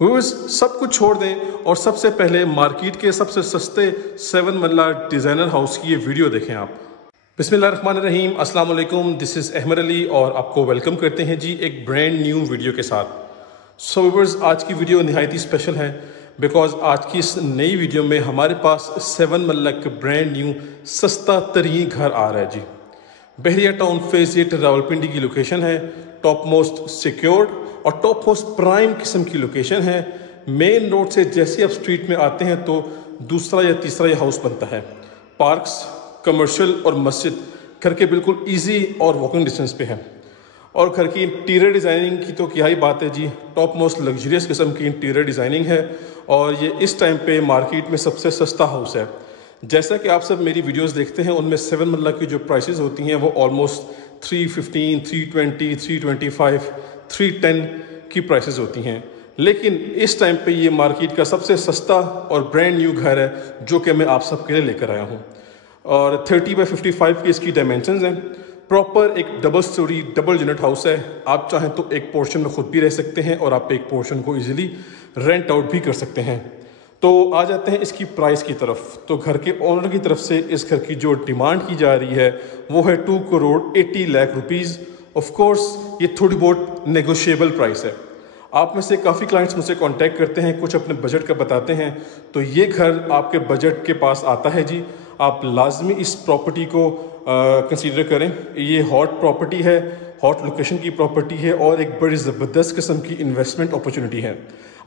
Viewers, सब कुछ छोड़ दें और सबसे पहले मार्केट के सबसे सस्ते 7 मरला डिज़ाइनर हाउस की ये वीडियो देखें आप। बिस्मिल्लाहिर्रहमानिर्रहीम, अस्सलाम वालेकुम, दिस इज़ अहमद अली और आपको वेलकम करते हैं जी एक ब्रांड न्यू वीडियो के साथ। सो व्यूअर्स, आज की वीडियो नहायत ही स्पेशल है बिकॉज आज की इस नई वीडियो में हमारे पास 7 मरला का ब्रांड न्यू सस्ता तरीन घर आ रहा है जी। बहरिया टाउन फेज 8 रावलपिंडी की लोकेशन है, टॉप मोस्ट सिक्योर्ड और टॉप मोस्ट प्राइम किस्म की लोकेशन है। मेन रोड से जैसे आप स्ट्रीट में आते हैं तो दूसरा या तीसरा ये हाउस बनता है। पार्क्स, कमर्शियल और मस्जिद घर के बिल्कुल इजी और वॉकिंग डिस्टेंस पे है। और घर की इंटीरियर डिज़ाइनिंग की तो क्या ही बात है जी, टॉप मोस्ट लग्जरियस किस्म की इंटीरियर डिज़ाइनिंग है और ये इस टाइम पे मार्केट में सबसे सस्ता हाउस है। जैसा कि आप सब मेरी वीडियोस देखते हैं उनमें 7 मरला की जो प्राइसेस होती हैं वो ऑलमोस्ट 315, 320, 325, 310 की प्राइसेस होती हैं। लेकिन इस टाइम पे ये मार्केट का सबसे सस्ता और ब्रांड न्यू घर है जो कि मैं आप सब के लिए लेकर आया हूँ। और 30 बाई 55 की इसकी डायमेंशंस हैं। प्रॉपर एक double storey double unit house है। आप चाहें तो एक पोर्शन में खुद भी रह सकते हैं और आप एक पोर्शन को इजीली रेंट आउट भी कर सकते हैं। तो आ जाते हैं इसकी प्राइस की तरफ। तो घर के ओनर की तरफ से इस घर की जो डिमांड की जा रही है वो है 2 crore 80 lakh rupees. Of course ये थोड़ी बहुत नेगोशिएबल प्राइस है। आप में से काफ़ी क्लाइंट्स मुझसे कांटेक्ट करते हैं, कुछ अपने बजट का बताते हैं, तो ये घर आपके बजट के पास आता है जी। आप लाजमी इस प्रॉपर्टी को कंसीडर करें। ये हॉट प्रॉपर्टी है, हॉट लोकेशन की प्रॉपर्टी है और एक बड़ी ज़बरदस्त किस्म की इन्वेस्टमेंट अपॉर्चुनिटी है।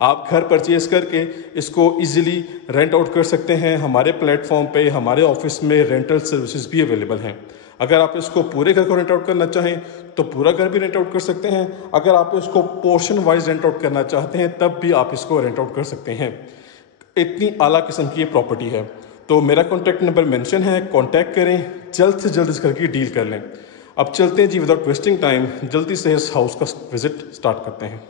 आप घर परचेज़ करके इसको इजीली रेंट आउट कर सकते हैं। हमारे प्लेटफॉर्म पे हमारे ऑफिस में रेंटल सर्विसेज भी अवेलेबल हैं। अगर आप इसको पूरे घर को रेंट आउट करना चाहें तो पूरा घर भी रेंट आउट कर सकते हैं। अगर आप इसको पोर्शन वाइज रेंट आउट करना चाहते हैं तब भी आप इसको रेंट आउट कर सकते हैं। इतनी आला किस्म की ये प्रॉपर्टी है। तो मेरा कॉन्टैक्ट नंबर मेंशन है, कॉन्टैक्ट करें, जल्द से जल्द इस घर की डील कर लें। अब चलते हैं जी विदाउट वेस्टिंग टाइम, जल्दी से इस हाउस का विजिट स्टार्ट करते हैं।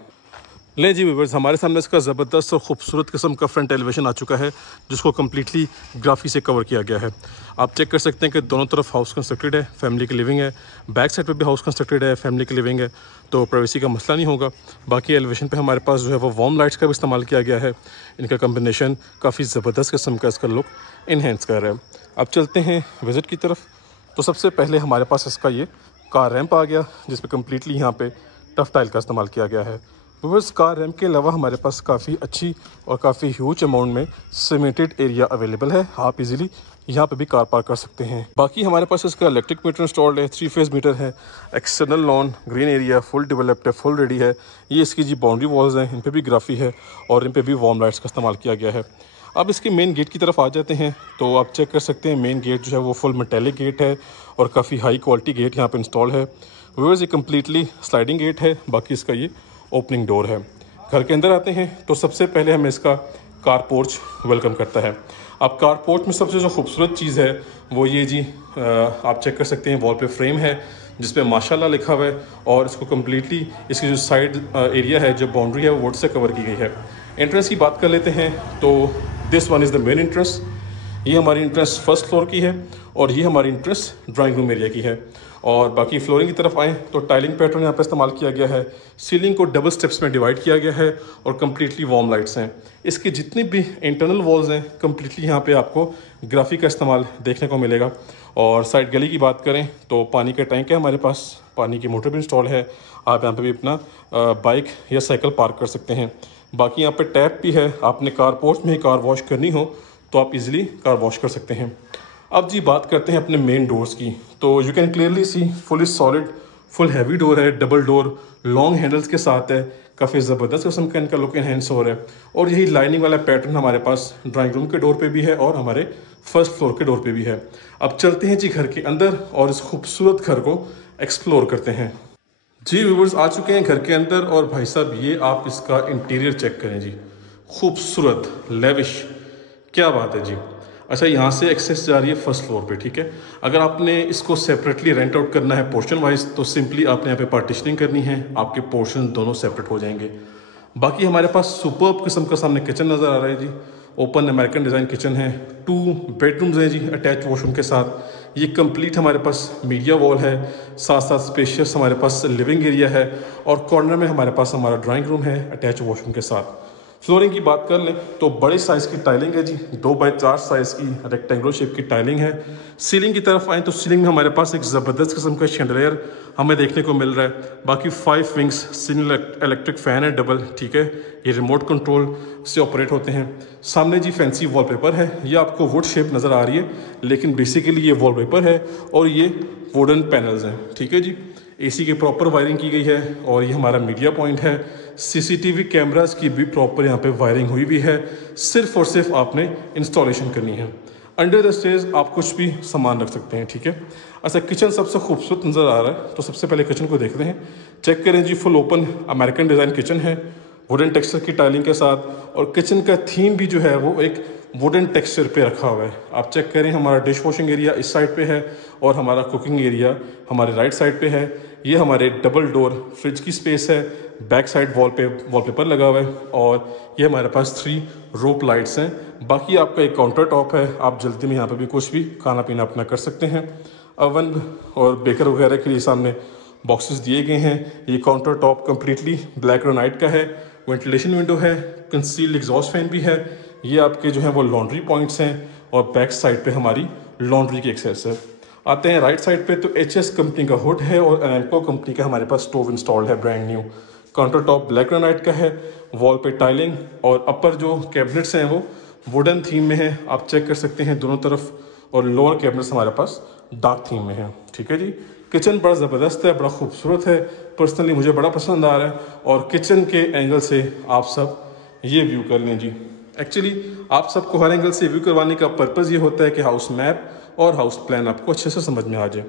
ले जी व्यूअर्स, हमारे सामने इसका ज़बरदस्त और खूबसूरत किस्म का फ्रंट एलिवेशन आ चुका है जिसको कम्प्लीटली ग्राफी से कवर किया गया है। आप चेक कर सकते हैं कि दोनों तरफ हाउस कंस्ट्रक्टेड है, फैमिली की लिविंग है। बैक साइड पे भी हाउस कंस्ट्रक्टेड है, फैमिली की लिविंग है, तो प्राइवेसी का मसला नहीं होगा। बाकी एलिवेशन पे हमारे पास जो है वो वार्म लाइट्स का भी इस्तेमाल किया गया है। इनका कम्बिनेशन काफ़ी ज़बरदस्त किस्म का इसका लुक इन्हेंस कर रहा है। अब चलते हैं विज़िट की तरफ। तो सबसे पहले हमारे पास इसका ये कार रैंप आ गया जिस पर कम्प्लीटली यहाँ पे टफ टाइल का इस्तेमाल किया गया है। व्यूअर्स, कार रैंप के अलावा हमारे पास काफ़ी अच्छी और काफ़ी ह्यूज अमाउंट में सीमेंटेड एरिया अवेलेबल है। आप इजीली यहाँ पे भी कार पार्क कर सकते हैं। बाकी हमारे पास इसका इलेक्ट्रिक मीटर इंस्टॉल्ड है, 3 फेज़ मीटर है, external lawn, green area full developed है, फुल रेडी है। ये इसकी जी बाउंड्री वॉल्स हैं, इन पर भी ग्राफी है और इन पर भी वार्म लाइट्स का इस्तेमाल किया गया है। अब इसके मेन गेट की तरफ आ जाते हैं तो आप चेक कर सकते हैं मेन गेट जो है वो फुल मेटेलिक गेट है और काफ़ी हाई क्वालिटी गेट यहाँ पे इंस्टॉल है। व्यूअर्स, ये कम्प्लीटली स्लाइडिंग गेट है, बाकी इसका ये ओपनिंग डोर है। घर के अंदर आते हैं तो सबसे पहले हमें इसका कार पोर्च वेलकम करता है। अब कार पोर्च में सबसे जो खूबसूरत चीज़ है वो ये जी, आप चेक कर सकते हैं वॉल पे फ्रेम है जिस पे माशाल्लाह लिखा हुआ है और इसको कम्प्लीटली इसकी जो साइड एरिया है, जो बाउंड्री है वो वुड से कवर की गई है। एंट्रेंस की बात कर लेते हैं तो this one is the main entrance. ये हमारी एंट्रेंस फर्स्ट फ्लोर की है और ये हमारी एंट्रेंस ड्राइंग रूम एरिया की है। और बाकी फ्लोरिंग की तरफ आएँ तो टाइलिंग पैटर्न यहाँ पे इस्तेमाल किया गया है। सीलिंग को डबल स्टेप्स में डिवाइड किया गया है और कम्प्लीटली वार्म लाइट्स हैं। इसकी जितनी भी इंटरनल वॉल्स हैं कम्प्लीटली यहाँ पे आपको ग्राफिक का इस्तेमाल देखने को मिलेगा। और साइड गली की बात करें तो पानी का टैंक है हमारे पास, पानी की मोटर भी इंस्टॉल है। आप यहाँ पर भी अपना बाइक या साइकिल पार्क कर सकते हैं। बाकी यहाँ पर टैप भी है, आपने कार पोर्च में ही कार वॉश करनी हो तो आप इजीली कार वॉश कर सकते हैं। अब जी बात करते हैं अपने मेन डोर्स की। तो you can clearly C fully solid full heavy door है, डबल डोर लॉन्ग हैंडल्स के साथ है। काफ़ी ज़बरदस्त किस्म का इनका लुक इनहेंस हो रहा है और यही लाइनिंग वाला पैटर्न हमारे पास ड्राइंग रूम के डोर पे भी है और हमारे फर्स्ट फ्लोर के डोर पे भी है। अब चलते हैं जी घर के अंदर और इस खूबसूरत घर को एक्सप्लोर करते हैं। जी व्यूअर्स, आ चुके हैं घर के अंदर और भाई साहब ये आप इसका इंटीरियर चेक करें जी, खूबसूरत लेविश, क्या बात है जी। अच्छा, यहाँ से एक्सेस जा रही है फर्स्ट फ्लोर पे, ठीक है। अगर आपने इसको सेपरेटली रेंट आउट करना है पोर्शन वाइज तो सिंपली आपने यहाँ पे पार्टीशनिंग करनी है, आपके पोर्शन दोनों सेपरेट हो जाएंगे। बाकी हमारे पास सुपर्ब किस्म का सामने किचन नज़र आ रहा है जी, ओपन अमेरिकन डिज़ाइन किचन है, 2 बेडरूम्स हैं जी अटैच वॉशरूम के साथ। ये कंप्लीट हमारे पास मीडिया वॉल है, साथ साथ स्पेशियस हमारे पास लिविंग एरिया है और कॉर्नर में हमारे पास हमारा ड्राइंग रूम है अटैच वॉशरूम के साथ। फ्लोरिंग की बात कर लें तो बड़े साइज़ की टाइलिंग है जी, 2x4 साइज़ की रेक्टेंगुलर शेप की टाइलिंग है। सीलिंग की तरफ आएँ तो सीलिंग में हमारे पास एक ज़बरदस्त किस्म का शैंडलियर हमें देखने को मिल रहा है। बाकी 5 विंग्स सीलिंग इलेक्ट्रिक फ़ैन है डबल, ठीक है, ये रिमोट कंट्रोल से ऑपरेट होते हैं। सामने जी फैंसी वॉलपेपर है, ये आपको वुड शेप नज़र आ रही है लेकिन बेसिकली ये वॉलपेपर है और ये वुडन पैनल्स हैं, ठीक है जी। एसी की प्रॉपर वायरिंग की गई है और ये हमारा मीडिया पॉइंट है। सीसीटीवी कैमरास की भी प्रॉपर यहाँ पे वायरिंग हुई भी है, सिर्फ और सिर्फ आपने इंस्टॉलेशन करनी है। अंडर द स्टेज आप कुछ भी सामान रख सकते हैं, ठीक है। अच्छा, किचन सबसे खूबसूरत नज़र आ रहा है तो सबसे पहले किचन को देखते हैं। चेक करें जी, full open American design kitchen है वुडन टेक्सचर की टाइलिंग के साथ, और किचन का थीम भी जो है वो एक वुडन टेक्सचर पे रखा हुआ है। आप चेक करें, हमारा डिश वॉशिंग एरिया इस साइड पे है और हमारा कुकिंग एरिया हमारे राइट साइड पे है। ये हमारे डबल डोर फ्रिज की स्पेस है, बैक साइड वॉलपेपर लगा हुआ है और ये हमारे पास 3 रोप लाइट्स हैं। बाकी आपका एक काउंटर टॉप है, आप जल्दी में यहाँ पे भी कुछ भी खाना पीना अपना कर सकते हैं। ओवन और बेकर वगैरह के लिए सामने बॉक्सेस दिए गए हैं। ये counter top completely black granite का है। वेंटिलेशन विंडो है, कंसील्ड एग्जॉस्ट फैन भी है। ये आपके जो है वो लॉन्ड्री पॉइंट्स हैं और बैक साइड पे हमारी लॉन्ड्री की एक्सेस है। आते हैं राइट साइड पे तो HS कंपनी का हुड है और अरामको कंपनी का हमारे पास स्टोव इंस्टॉल्ड है brand new. Counter top black granite का है, वॉल पे टाइलिंग और अपर जो कैबिनेट्स हैं वो वुडन थीम में है, आप चेक कर सकते हैं दोनों तरफ, और लोअर कैबिनेट्स हमारे पास डार्क थीम में है, ठीक है जी। किचन बड़ा ज़बरदस्त है, बड़ा खूबसूरत है, पर्सनली मुझे बड़ा पसंद आ रहा है। और किचन के एंगल से आप सब ये व्यू कर लें जी। एक्चुअली आप सबको हर एंगल से व्यू करवाने का पर्पज़ ये होता है कि हाउस मैप और हाउस प्लान आपको अच्छे से समझ में आ जाए।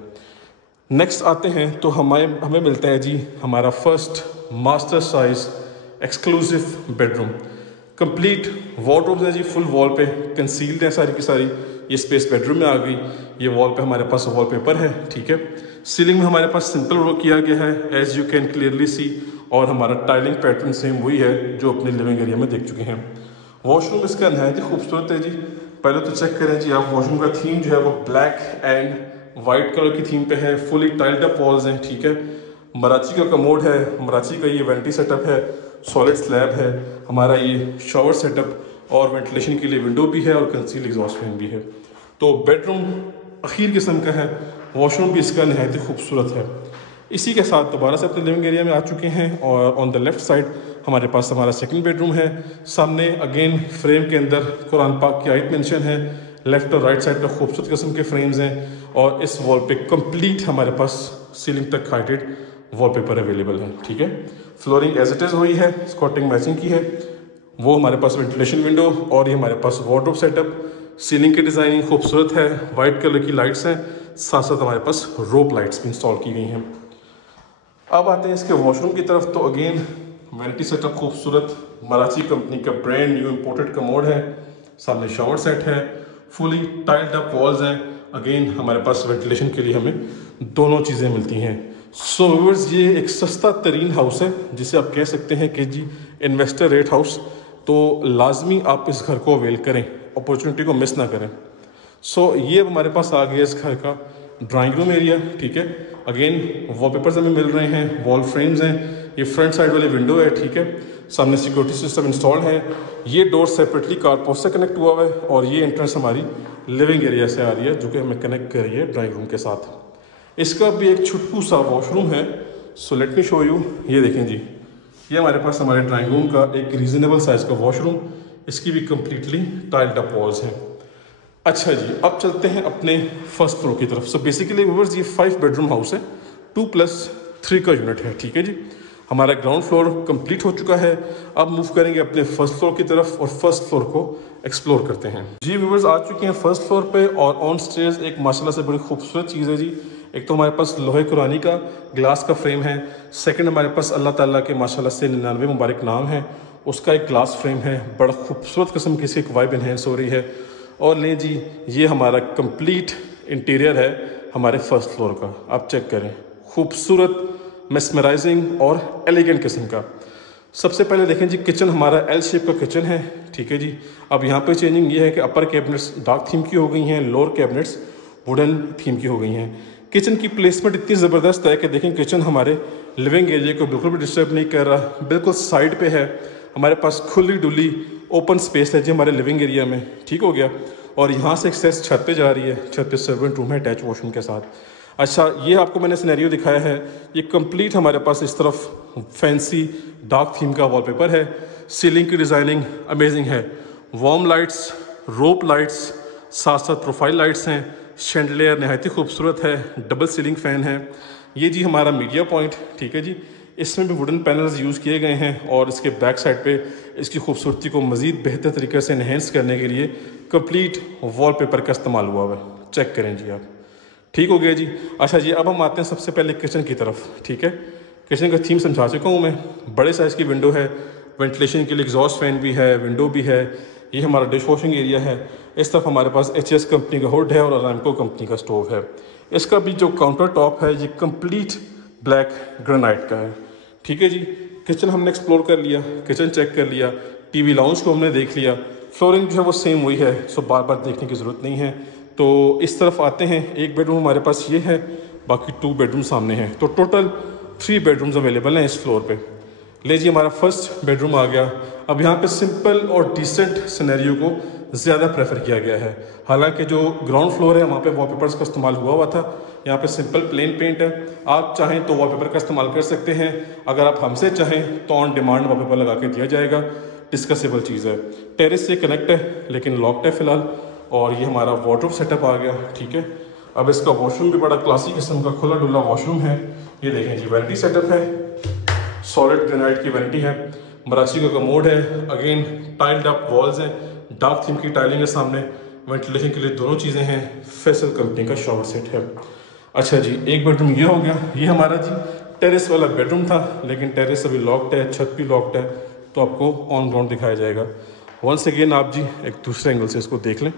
नेक्स्ट आते हैं तो हमें मिलता है जी हमारा first master size exclusive bedroom. Complete wardrobes है जी, फुल वॉल पे कंसील्ड है सारी की सारी। ये स्पेस बेडरूम में आ गई। ये वॉल पे हमारे पास वॉलपेपर है, ठीक है। सीलिंग में हमारे पास सिंपल वर्क किया गया है as you can clearly see, और हमारा टाइलिंग पैटर्न सेम वही है जो अपने लिविंग एरिया में देख चुके हैं। वॉशरूम इसका नहायत ही खूबसूरत है जी। पहले तो चेक करें जी आप, वॉशरूम का थीम जो है वो ब्लैक एंड वाइट कलर की थीम पे है। फुली टाइल्ड अप वॉल्स हैं, ठीक है। मराची का कमोड है, मराची का ये वेंटी सेटअप है, सॉलिड स्लैब है। हमारा ये शॉवर सेटअप और वेंटिलेशन के लिए विंडो भी है और कंसील एग्जॉस्ट फैन भी है। तो बेडरूम अखीर किस्म का है, वॉशरूम भी इसका नहायत ही खूबसूरत है। इसी के साथ दोबारा से अपने लिविंग एरिया में आ चुके हैं और ऑन द लेफ्ट साइड हमारे पास हमारा सेकंड बेडरूम है। सामने अगेन फ्रेम के अंदर कुरान पाक की आयत मेंशन है। लेफ्ट और राइट साइड पर खूबसूरत किस्म के फ्रेम्स हैं और इस वॉल पे कंप्लीट हमारे पास सीलिंग तक हाइटेड वॉलपेपर अवेलेबल है, ठीक है। फ्लोरिंग एज इट इज़ हुई है, स्कॉटिंग मैचिंग की है। वो हमारे पास वेंटिलेशन विंडो और ये हमारे पास वार्डरोब सेटअप। सीलिंग की डिज़ाइनिंग खूबसूरत है, वाइट कलर की लाइट्स हैं, साथ साथ हमारे पास रोप लाइट्स भी इंस्टॉल की गई हैं। अब आते हैं इसके वॉशरूम की तरफ। तो अगेन वेंटी सेटअप खूबसूरत, मराठी कंपनी का ब्रांड न्यू इम्पोर्टेड कमोड है। सामने शावर सेट है, फुली टाइल्ड अप वॉल्स हैं। अगेन हमारे पास वेंटिलेशन के लिए हमें दोनों चीज़ें मिलती हैं। सो व्यूअर्स, ये एक सस्ता तरीन हाउस है जिसे आप कह सकते हैं कि जी इन्वेस्टर रेट हाउस। तो लाजमी आप इस घर को अवेल करें, अपॉर्चुनिटी को मिस ना करें। सो ये हमारे पास आ गया इस घर का ड्राइंग रूम एरिया, ठीक है। अगेन वॉलपेपर्स हमें मिल रहे हैं, वॉल फ्रेम्स हैं, ये फ्रंट साइड वाली विंडो है, ठीक है। सामने सिक्योरिटी सिस्टम इंस्टॉल है। ये डोर सेपरेटली कारपोर्ट से कनेक्ट हुआ हुआ है और ये एंट्रेंस हमारी लिविंग एरिया से आ रही है जो कि हमें कनेक्ट कर रही है ड्राइंग रूम के साथ। इसका भी एक छुटकू सा वॉशरूम है, so let me show you. ये देखें जी, ये हमारे पास हमारे ड्राइंग रूम का एक रीजनेबल साइज़ का वॉशरूम। इसकी भी कम्प्लीटली टाइल्ड अप वॉल्स हैं। अच्छा जी, अब चलते हैं अपने फर्स्ट फ्लोर की तरफ। सो बेसिकली व्यूअर्स, ये 5 बेडरूम हाउस है, 2+3 का यूनिट है, ठीक है जी। हमारा ग्राउंड फ्लोर कंप्लीट हो चुका है। अब मूव करेंगे अपने फर्स्ट फ्लोर की तरफ और फर्स्ट फ्लोर को एक्सप्लोर करते हैं। जी व्यूअर्स, आ चुके हैं फर्स्ट फ्लोर पे और ऑन स्टेज एक माशाल्लाह से बड़ी खूबसूरत चीज़ है जी। एक तो हमारे पास लोहे कुरानी का ग्लास का फ्रेम है। सेकंड हमारे पास अल्लाह ताला के माशाल्लाह से 99 मुबारक नाम है, उसका एक ग्लास फ्रेम है। बड़ा खूबसूरत किस्म की इसकी एक वाइब इन्हेंस हो रही है। और लें जी, ये हमारा कंप्लीट इंटीरियर है हमारे फर्स्ट फ्लोर का। आप चेक करें, खूबसूरत, मेस्मराइजिंग और एलिगेंट किस्म का। सबसे पहले देखें जी, किचन हमारा L शेप का किचन है, ठीक है जी। अब यहाँ पे चेंजिंग ये है कि अपर कैबिनेट्स डार्क थीम की हो गई हैं, लोअर कैबिनेट्स वुडन थीम की हो गई हैं। किचन की प्लेसमेंट इतनी ज़बरदस्त है कि देखें किचन हमारे लिविंग एरिया को बिल्कुल भी डिस्टर्ब नहीं कर रहा, बिल्कुल साइड पे है। हमारे पास खुली डुली ओपन स्पेस है जी हमारे लिविंग एरिया में, ठीक हो गया। और यहाँ से एक्सेस छत पे जा रही है, छत पे सर्वेंट रूम है अटैच वॉशरूम के साथ। अच्छा, ये आपको मैंने सिनेरियो दिखाया है, ये कंप्लीट हमारे पास इस तरफ फैंसी डार्क थीम का वॉलपेपर है। सीलिंग की डिज़ाइनिंग अमेजिंग है, वार्म लाइट्स, रोप लाइट्स, साथ साथ प्रोफाइल लाइट्स हैं, शैंडलियर नहायत ही खूबसूरत है, डबल सीलिंग फ़ैन है। ये जी हमारा मीडिया पॉइंट, ठीक है जी। इसमें भी वुडन पैनल्स यूज़ किए गए हैं और इसके बैक साइड पे इसकी खूबसूरती को मज़ीद बेहतर तरीके से इन्हेंस करने के लिए कंप्लीट वॉलपेपर का इस्तेमाल हुआ हुआ है। चेक करें जी आप, ठीक हो गया जी। अच्छा जी, अब हम आते हैं सबसे पहले किचन की तरफ, ठीक है। किचन का थीम समझा चुका हूँ मैं। बड़े साइज़ की विंडो है, वेंटिलेशन के लिए एग्जॉस्ट फैन भी है, विंडो भी है। ये हमारा डिश वॉशिंग एरिया है। इस तरफ हमारे पास HS कंपनी का हुड है और अरामको कंपनी का स्टोव है। इसका भी जो काउंटर टॉप है ये कंप्लीट ब्लैक ग्रेनाइट का है, ठीक है जी। किचन हमने एक्सप्लोर कर लिया, किचन चेक कर लिया, TV लाउंज को हमने देख लिया। फ्लोरिंग जो है वो सेम वही है, सो बार बार देखने की ज़रूरत नहीं है। तो इस तरफ आते हैं, एक बेडरूम हमारे पास ये है, बाकी 2 बेडरूम सामने हैं। तो टोटल 3 बेडरूम्स अवेलेबल हैं इस फ्लोर पे। ले जी, हमारा फर्स्ट बेडरूम आ गया। अब यहाँ पे सिंपल और डिसेंट सिनेरियो को ज़्यादा प्रेफर किया गया है। हालांकि जो ग्राउंड फ्लोर है वहाँ पे वॉलपेपर्स का इस्तेमाल हुआ था, यहाँ पे सिंपल प्लेन पेंट है। आप चाहें तो वॉलपेपर का इस्तेमाल कर सकते हैं, अगर आप हमसे चाहें तो ऑन डिमांड वॉलपेपर लगा के दिया जाएगा, डिस्कसेबल चीज़ है। टेरेस से कनेक्ट है लेकिन लॉक्ड है फ़िलहाल। और ये हमारा वार्डरोब सेटअप आ गया, ठीक है। अब इसका वॉशरूम भी बड़ा क्लासिक किस्म का खुला डुला वॉशरूम है। ये देखें जी, वैनिटी सेटअप है, सॉलिड ग्रेनाइट की वैनिटी है, मराची का कमोड है, अगेन टाइल्ड अप वॉल्स हैं, डार्क थीम की टाइलिंग है सामने, वेंटिलेशन के लिए दोनों चीज़ें हैं, फैसल कंपनी का शावर सेट है। अच्छा जी, एक बेडरूम ये हो गया। ये हमारा जी टेरेस वाला बेडरूम था, लेकिन टेरेस अभी लॉक्ड है, छत भी लॉक्ड है, तो आपको ऑन ग्राउंड दिखाया जाएगा। वंस अगेन आप जी एक दूसरे एंगल से इसको देख लें।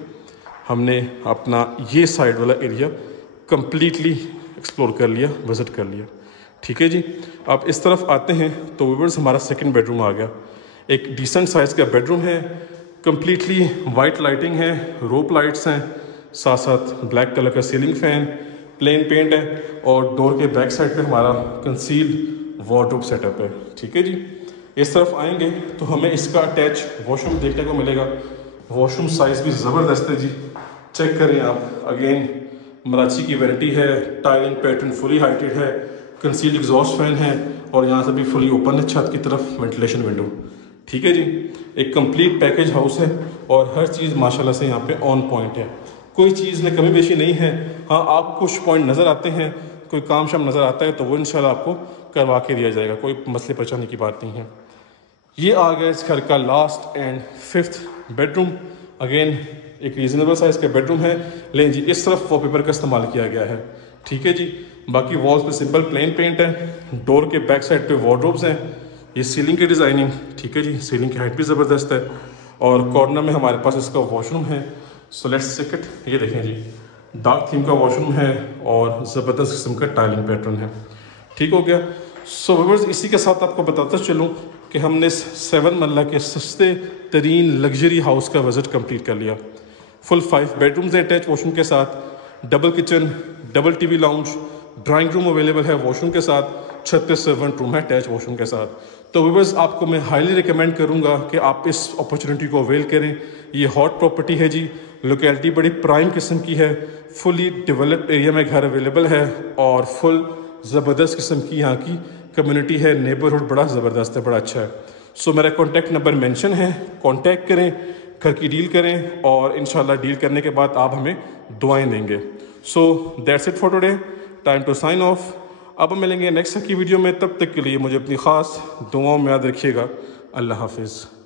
हमने अपना ये साइड वाला एरिया कम्प्लीटली एक्सप्लोर कर लिया, विज़िट कर लिया, ठीक है जी। अब इस तरफ आते हैं तो व्यूअर्स हमारा सेकंड बेडरूम आ गया। एक डिसेंट साइज़ का बेडरूम है, कम्प्लीटली वाइट लाइटिंग है, रोप लाइट्स हैं, साथ साथ ब्लैक कलर का सीलिंग फ़ैन, प्लेन पेंट है और डोर के बैक साइड पे हमारा कंसील्ड वार्डरोब सेटअप है, ठीक है जी। इस तरफ आएंगे तो हमें इसका अटैच वॉशरूम देखने को मिलेगा। वॉशरूम साइज़ भी ज़बरदस्त है जी, चेक करें आप। अगेन मराची की वैनिटी है, टाइलिंग पैटर्न फुली हाइटेड है, कंसील्ड एग्जॉस्ट फैन है और यहाँ से भी फुली ओपन है छत की तरफ वेंटिलेशन विंडो, ठीक है जी। एक कंप्लीट पैकेज हाउस है और हर चीज़ माशाल्लाह से यहाँ पे ऑन पॉइंट है, कोई चीज़ में कमी बेशी नहीं है। हाँ, आप कुछ पॉइंट नज़र आते हैं, कोई काम शाम नज़र आता है तो वो इंशाल्लाह आपको करवा के दिया जाएगा, कोई मसले परेशानी की बात नहीं है। ये आ गया इस घर का last and 5th bedroom. Again एक रीजनेबल साइज़ का बेडरूम है। लेकिन जी इस तरफ वॉलपेपर का इस्तेमाल किया गया है, ठीक है जी। बाकी वॉल्स पे सिंपल प्लेन पेंट है, डोर के बैक साइड पे वार्डरोब्स हैं। ये सीलिंग की डिज़ाइनिंग, ठीक है जी, सीलिंग की हाइट भी ज़बरदस्त है और कॉर्नर में हमारे पास इसका वॉशरूम है। So let's check it. ये देखें जी, डार्क थीम का वॉशरूम है और ज़बरदस्त किस्म का टाइलिंग पैटर्न है, ठीक हो गया। सो व्यूअर्स, इसी के साथ आपको बताता चलूँ कि हमने 7 मरला के सस्ते तरीन लग्जरी हाउस का विज़िट कंप्लीट कर लिया। फुल 5 बेडरूम्स हैं अटैच वॉशरूम के साथ, double kitchen, double TV lounge, drawing room available है वॉशरूम के साथ, छत पे सर्वेंट रूम है अटैच वॉशरूम के साथ। तो व्यूअर्स, आपको मैं हाईली रिकमेंड करूंगा कि आप इस अपॉर्चुनिटी को अवेल करें। ये हॉट प्रॉपर्टी है जी, लोकेलिटी बड़ी प्राइम किस्म की है, फुली डेवलप्ड एरिया में घर अवेलेबल है और फुल ज़बरदस्त किस्म की यहाँ की कम्युनिटी है, नेबरहुड बड़ा ज़बरदस्त है, बड़ा अच्छा है। सो मेरा कॉन्टैक्ट नंबर मेंशन है, कॉन्टैक्ट करें, घर की डील करें और इंशाल्लाह डील करने के बाद आप हमें दुआएं देंगे। So that's it for today, time to sign off. अब हम मिलेंगे नेक्स्ट की वीडियो में, तब तक के लिए मुझे अपनी ख़ास दुआओं में याद रखिएगा। अल्लाह हाफिज़।